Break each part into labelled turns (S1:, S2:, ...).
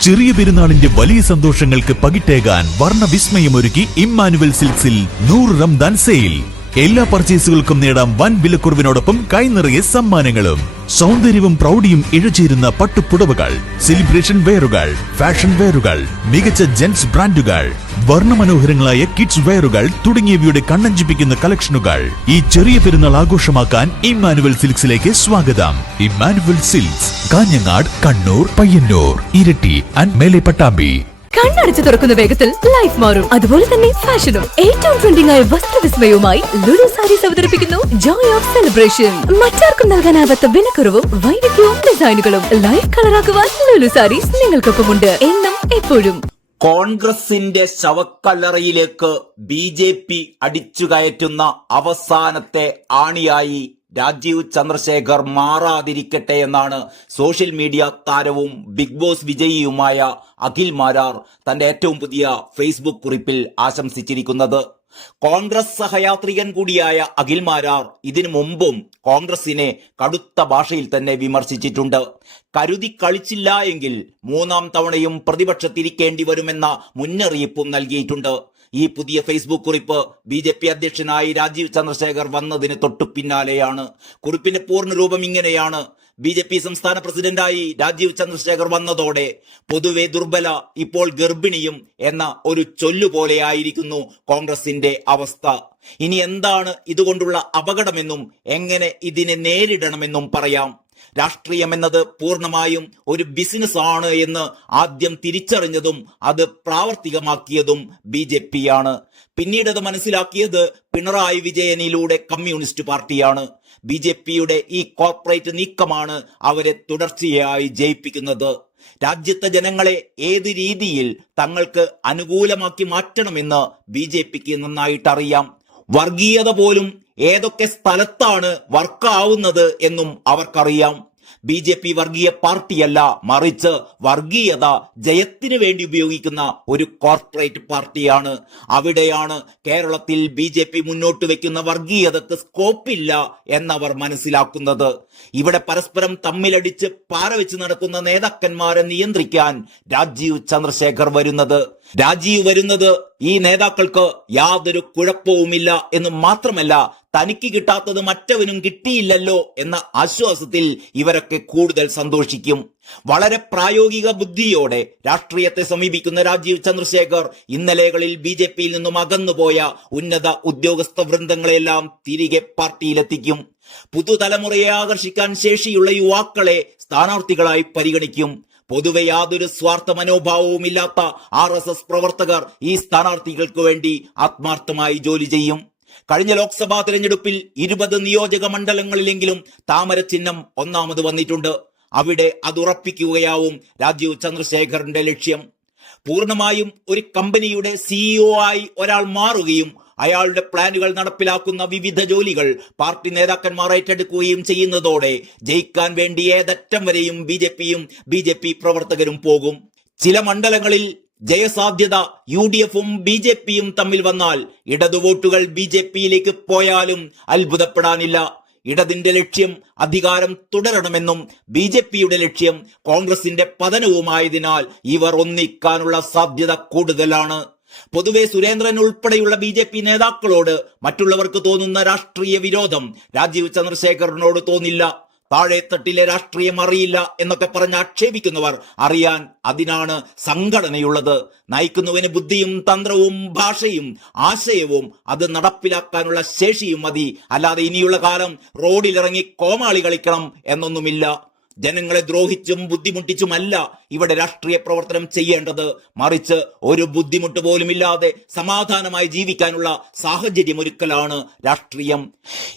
S1: ചെറിയ പെരുന്നാളിന്റെ വലിയ സന്തോഷങ്ങൾക്ക് പകിട്ടേകാൻ വിസ്മയമൊരുക്കി ഇമ്മാനുവൽ സിൽക്സിൽ നൂറ് റംദാൻ സെയിൽ. എല്ലാ പർച്ചേസുകൾക്കും നേടാം വൻ വിലക്കുറവിനോടൊപ്പം കൈനിറയെ സമ്മാനങ്ങളും. സൗന്ദര്യവും പ്രൗഢിയും ഇഴചേരുന്ന പട്ടുപുടവകൾ സെലിബ്രേഷൻ വെയറുകൾ ഫാഷൻ വെയറുകൾ മികച്ച ജെൻസ് ബ്രാൻഡുകൾ വർണമനോഹരങ്ങളായ കിഡ്സ് വെയറുകൾ തുടങ്ങിയവയുടെ കണ്ണഞ്ചിപ്പിക്കുന്ന കളക്ഷനുകൾ ഈ ചെറിയ പെരുന്നാൾ ആഘോഷമാക്കാൻ ഇമ്മാനുവൽ സിൽക്സിലേക്ക് സ്വാഗതം. Emmanuel Silks Kanhangad Kannur Payyanur Iritty and മേലെ പട്ടാമ്പി
S2: കണ്ണടച്ചു തുറക്കുന്ന വേഗത്തിൽ ലൈഫ് മാറും. അതുപോലെ തന്നെ ഫാഷനും. ഏറ്റവും ട്രെൻഡിംഗ് ആയ വസ്ത്രവിസ്മയവുമായി ലുലു സാരീസ് അവതരിപ്പിക്കുന്നു ജോയ് ഓഫ് സെലിബ്രേഷൻ മറ്റാർക്കും നൽകാനാവാത്ത വിലക്കുറവും വൈവിധ്യവും ഡിസൈനുകളും ലൈഫ് കളറാക്കുവാൻ ലുലു സാരീസ് നിങ്ങൾക്കൊപ്പമുണ്ട്. എന്നും എപ്പോഴും.
S3: കോൺഗ്രസിന്റെ ശവക്കല്ലറയിലേക്ക് ബി ജെ പി അടിച്ചുകയറ്റുന്ന അവസാനത്തെ ആണിയായി രാജീവ് ചന്ദ്രശേഖർ മാറാതിരിക്കട്ടെ എന്നാണ് സോഷ്യൽ മീഡിയ താരവും ബിഗ് ബോസ് വിജയിയുമായ അഖിൽ മാരാർ തന്റെ ഏറ്റവും പുതിയ ഫേസ്ബുക്ക് കുറിപ്പിൽ ആശംസിച്ചിരിക്കുന്നത്. കോൺഗ്രസ് സഹയാത്രികൻ കൂടിയായ അഖിൽ മാരാർ ഇതിനു മുമ്പും കോൺഗ്രസിനെ കടുത്ത ഭാഷയിൽ തന്നെ വിമർശിച്ചിട്ടുണ്ട്. കരുതി കളിച്ചില്ല എങ്കിൽ മൂന്നാം തവണയും പ്രതിപക്ഷത്തിരിക്കേണ്ടി വരുമെന്ന മുന്നറിയിപ്പും നൽകിയിട്ടുണ്ട്. ഈ പുതിയ ഫേസ്ബുക്ക് കുറിപ്പ് ബി ജെ പി അധ്യക്ഷനായി രാജീവ് ചന്ദ്രശേഖർ വന്നതിന് തൊട്ടു പിന്നാലെയാണ്. കുറിപ്പിന്റെ പൂർണ രൂപം ഇങ്ങനെയാണ്. ബി ജെ പി സംസ്ഥാന പ്രസിഡന്റായി രാജീവ് ചന്ദ്രശേഖർ വന്നതോടെ പൊതുവെ ദുർബല ഇപ്പോൾ ഗർഭിണിയും എന്ന ഒരു ചൊല്ലുപോലെയായിരിക്കുന്നു കോൺഗ്രസിന്റെ അവസ്ഥ. ഇനി എന്താണ് ഇതുകൊണ്ടുള്ള അപകടമെന്നും എങ്ങനെ ഇതിനെ നേരിടണമെന്നും പറയാം. രാഷ്ട്രീയം എന്നത് പൂർണമായും ഒരു ബിസിനസ് ആണ് എന്ന് ആദ്യം തിരിച്ചറിഞ്ഞതും അത് പ്രാവർത്തികമാക്കിയതും ബി ജെ പി ആണ്. പിന്നീട് അത് മനസ്സിലാക്കിയത് പിണറായി വിജയനിലൂടെ കമ്മ്യൂണിസ്റ്റ് പാർട്ടിയാണ്. ബി ജെ പിയുടെ ഈ കോർപ്പറേറ്റ് നീക്കമാണ് അവരെ തുടർച്ചയായി ജയിപ്പിക്കുന്നത്. രാജ്യത്തെ ജനങ്ങളെ ഏത് രീതിയിൽ തങ്ങൾക്ക് അനുകൂലമാക്കി മാറ്റണമെന്ന് ബി ജെ പിക്ക് നന്നായിട്ടറിയാം. വർഗീയത പോലും ഏതൊക്കെ സ്ഥലത്താണ് വർക്കാവുന്നത് എന്നും അവർക്കറിയാം. ബി ജെ പി വർഗീയ പാർട്ടിയല്ല മറിച്ച് വർഗീയത ജയത്തിനു വേണ്ടി ഉപയോഗിക്കുന്ന ഒരു കോർപ്പറേറ്റ് പാർട്ടിയാണ്. അവിടെയാണ് കേരളത്തിൽ ബി ജെ പി മുന്നോട്ട് വെക്കുന്ന വർഗീയതക്ക് സ്കോപ്പില്ല എന്നവർ മനസ്സിലാക്കുന്നത്. ഇവിടെ പരസ്പരം തമ്മിലടിച്ച് പാര വെച്ച് നടക്കുന്ന നേതാക്കന്മാരെ നിയന്ത്രിക്കാൻ രാജീവ് ചന്ദ്രശേഖർ വരുന്നത്. രാജീവ് വരുന്നത് ഈ നേതാക്കൾക്ക് യാതൊരു കുഴപ്പവുമില്ല എന്ന് മാത്രമല്ല തനിക്ക് കിട്ടാത്തത് മറ്റവനും കിട്ടിയില്ലല്ലോ എന്ന ആശ്വാസത്തിൽ ഇവരൊക്കെ കൂടുതൽ സന്തോഷിക്കും. വളരെ പ്രായോഗിക ബുദ്ധിയോടെ രാഷ്ട്രീയത്തെ സമീപിക്കുന്ന രാജീവ് ചന്ദ്രശേഖർ ഇന്നലെകളിൽ ബി ജെ പിയിൽ നിന്നും അകന്നുപോയ ഉന്നത ഉദ്യോഗസ്ഥ വൃന്ദങ്ങളെല്ലാം തിരികെ പാർട്ടിയിലെത്തിക്കും. പുതുതലമുറയെ ആകർഷിക്കാൻ ശേഷിയുള്ള യുവാക്കളെ സ്ഥാനാർത്ഥികളായി പരിഗണിക്കും. പൊതുവെ യാതൊരു സ്വാർത്ഥ മനോഭാവവും ഇല്ലാത്ത ആർ പ്രവർത്തകർ ഈ സ്ഥാനാർത്ഥികൾക്ക് വേണ്ടി ആത്മാർത്ഥമായി ജോലി ചെയ്യും. കഴിഞ്ഞ ലോക്സഭാ തിരഞ്ഞെടുപ്പിൽ ഇരുപത് നിയോജക മണ്ഡലങ്ങളിലെങ്കിലും താമര ചിഹ്നം ഒന്നാമത് വന്നിട്ടുണ്ട്. അവിടെ അതുറപ്പിക്കുകയാവും രാജീവ് ചന്ദ്രശേഖറിന്റെ ലക്ഷ്യം. പൂർണമായും ഒരു കമ്പനിയുടെ സിഇഒ ആയി ഒരാൾ മാറുകയും അയാളുടെ പ്ലാനുകൾ നടപ്പിലാക്കുന്ന വിവിധ ജോലികൾ പാർട്ടി നേതാക്കന്മാർ ഏറ്റെടുക്കുകയും ചെയ്യുന്നതോടെ ജയിക്കാൻ വേണ്ടി ഏതറ്റം വരെയും ബി ജെ പിയും ബി ജെ പി പ്രവർത്തകരും പോകും. ചില മണ്ഡലങ്ങളിൽ ജയസാധ്യത യു ഡി എഫും ബി ജെ പിയും തമ്മിൽ വന്നാൽ ഇടതു വോട്ടുകൾ ബി ജെ പിയിലേക്ക് പോയാലും അത്ഭുതപ്പെടാനില്ല. ഇടതിന്റെ ലക്ഷ്യം അധികാരം തുടരണമെന്നും ബി ജെ പിയുടെ ലക്ഷ്യം കോൺഗ്രസിന്റെ പതനവുമായതിനാൽ ഇവർ ഒന്നിക്കാനുള്ള സാധ്യത കൂടുതലാണ്. പൊതുവെ സുരേന്ദ്രൻ ഉൾപ്പെടെയുള്ള ബി ജെ പി നേതാക്കളോട് മറ്റുള്ളവർക്ക് തോന്നുന്ന രാഷ്ട്രീയ വിരോധം രാജീവ് ചന്ദ്രശേഖറിനോട് തോന്നില്ല. താഴെത്തട്ടിലെ രാഷ്ട്രീയം അറിയില്ല എന്നൊക്കെ പറഞ്ഞ് ആക്ഷേപിക്കുന്നവർ അറിയാൻ അതിനാണ് സംഘടനയുള്ളത്. നയിക്കുന്നവന് ബുദ്ധിയും തന്ത്രവും ഭാഷയും ആശയവും അത് നടപ്പിലാക്കാനുള്ള ശേഷിയും മതി. അല്ലാതെ ഇനിയുള്ള കാലം റോഡിലിറങ്ങി കോമാളി കളിക്കണം എന്നൊന്നുമില്ല. ജനങ്ങളെ ദ്രോഹിച്ചും ബുദ്ധിമുട്ടിച്ചുമല്ല ഇവിടെ രാഷ്ട്രീയ പ്രവർത്തനം ചെയ്യേണ്ടത്. മറിച്ച് ഒരു ബുദ്ധിമുട്ട് പോലുമില്ലാതെ സമാധാനമായി ജീവിക്കാനുള്ള സാഹചര്യമൊരുക്കലാണ് രാഷ്ട്രീയം.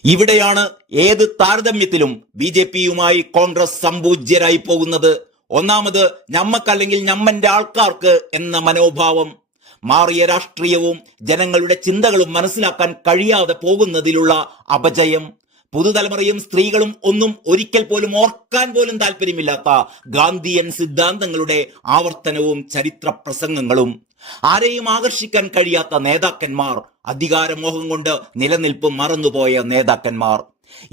S3: ഇവിടെയാണ് ഏത് താരതമ്യത്തിലും ബി ജെ പിയുമായി കോൺഗ്രസ് സമ്പൂജ്യരായി പോകുന്നത്. ഒന്നാമത് ഞമ്മക്കല്ലെങ്കിൽ ഞമ്മന്റെ ആൾക്കാർക്ക് എന്ന മനോഭാവം. മാറിയ രാഷ്ട്രീയവും ജനങ്ങളുടെ ചിന്തകളും മനസ്സിലാക്കാൻ കഴിയാതെ പോകുന്നതിലുള്ള അപജയം. പുതുതലമുറയും സ്ത്രീകളും ഒന്നും ഒരിക്കൽ പോലും ഓർക്കാൻ പോലും താല്പര്യമില്ലാത്ത ഗാന്ധിയൻ സിദ്ധാന്തങ്ങളുടെ ആവർത്തനവും ചരിത്ര പ്രസംഗങ്ങളും. ആരെയും ആകർഷിക്കാൻ കഴിയാത്ത നേതാക്കന്മാർ അധികാരമോഹം കൊണ്ട് നിലനിൽപ്പ് മറന്നുപോയ നേതാക്കന്മാർ.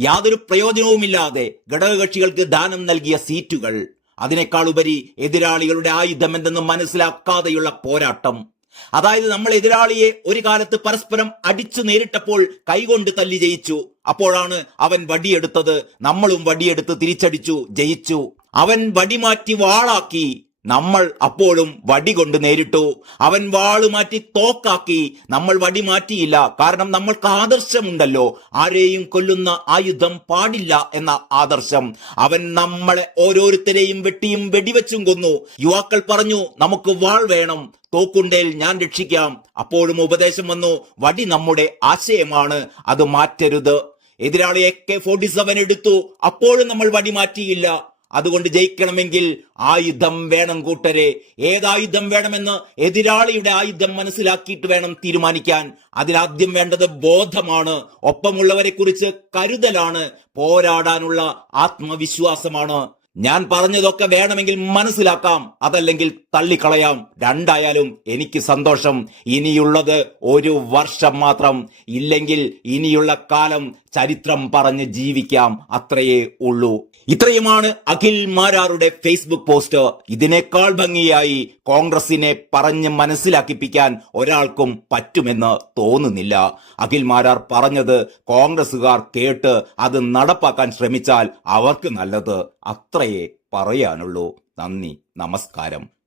S3: യാതൊരു പ്രയോജനവുമില്ലാതെ ഘടകകക്ഷികൾക്ക് ദാനം നൽകിയ സീറ്റുകൾ. അതിനേക്കാൾ ഉപരി എതിരാളികളുടെ ആയുധമെന്തെന്ന് മനസ്സിലാക്കാതെയുള്ള പോരാട്ടം. അതായത് നമ്മൾ എതിരാളിയെ ഒരു കാലത്ത് പരസ്പരം അടിച്ചു നേരിട്ടപ്പോൾ കൈകൊണ്ട് തല്ലി ജയിച്ചു. അപ്പോഴാണ് അവൻ വടിയെടുത്തത്. നമ്മളും വടിയെടുത്ത് തിരിച്ചടിച്ചു ജയിച്ചു. അവൻ വടി മാറ്റി വാളാക്കി. നമ്മൾ അപ്പോഴും വടി കൊണ്ട് നേരിട്ടു. അവൻ വാൾ മാറ്റി തോക്കാക്കി. നമ്മൾ വടി മാറ്റിയില്ല. കാരണം നമ്മൾക്ക് ആദർശമുണ്ടല്ലോ. ആരെയും കൊല്ലുന്ന ആയുധം പാടില്ല എന്ന ആദർശം. അവൻ നമ്മളെ ഓരോരുത്തരെയും വെട്ടിയും വെടിവെച്ചും കൊന്നു. യുവാക്കൾ പറഞ്ഞു നമുക്ക് വാൾ വേണം. തോക്കുണ്ടേൽ ഞാൻ രക്ഷിക്കാം. അപ്പോഴും ഉപദേശം വന്നു വടി നമ്മുടെ ആശയമാണ് അത് മാറ്റരുത്. എതിരാളി എ കെ ഫോർട്ടി സെവൻ എടുത്തു അപ്പോഴും നമ്മൾ വടി മാറ്റിയില്ല. അതുകൊണ്ട് ജയിക്കണമെങ്കിൽ ആയുധം വേണം കൂട്ടരെ. ഏതായുധം വേണമെന്ന് എതിരാളിയുടെ ആയുധം മനസ്സിലാക്കിയിട്ട് വേണം തീരുമാനിക്കാൻ. അതിലാദ്യം വേണ്ടത് ബോധമാണ് ഒപ്പമുള്ളവരെ കുറിച്ച് കരുതലാണ് പോരാടാനുള്ള ആത്മവിശ്വാസമാണ്. ഞാൻ പറഞ്ഞതൊക്കെ വേണമെങ്കിൽ മനസ്സിലാക്കാം അതല്ലെങ്കിൽ തള്ളിക്കളയാം. രണ്ടായാലും എനിക്ക് സന്തോഷം. ഇനിയുള്ളത് ഒരു വർഷം മാത്രം. ഇല്ലെങ്കിൽ ഇനിയുള്ള കാലം ചരിത്രം പറഞ്ഞ് ജീവിക്കാം. അത്രയേ ഉള്ളൂ. ഇത്രയുമാണ് അഖിൽ മാരാറുടെ ഫേസ്ബുക്ക് പോസ്റ്റ്. ഇതിനേക്കാൾ ഭംഗിയായി കോൺഗ്രസിനെ പറഞ്ഞ് മനസ്സിലാക്കിപ്പിക്കാൻ ഒരാൾക്കും പറ്റുമെന്ന് തോന്നുന്നില്ല. അഖിൽ മാരാർ പറഞ്ഞത് കോൺഗ്രസുകാർ കേട്ട് അത് നടപ്പാക്കാൻ ശ്രമിച്ചാൽ അവർക്ക് നല്ലത് അത്രയേ പറയാനുള്ളൂ. നന്ദി നമസ്കാരം.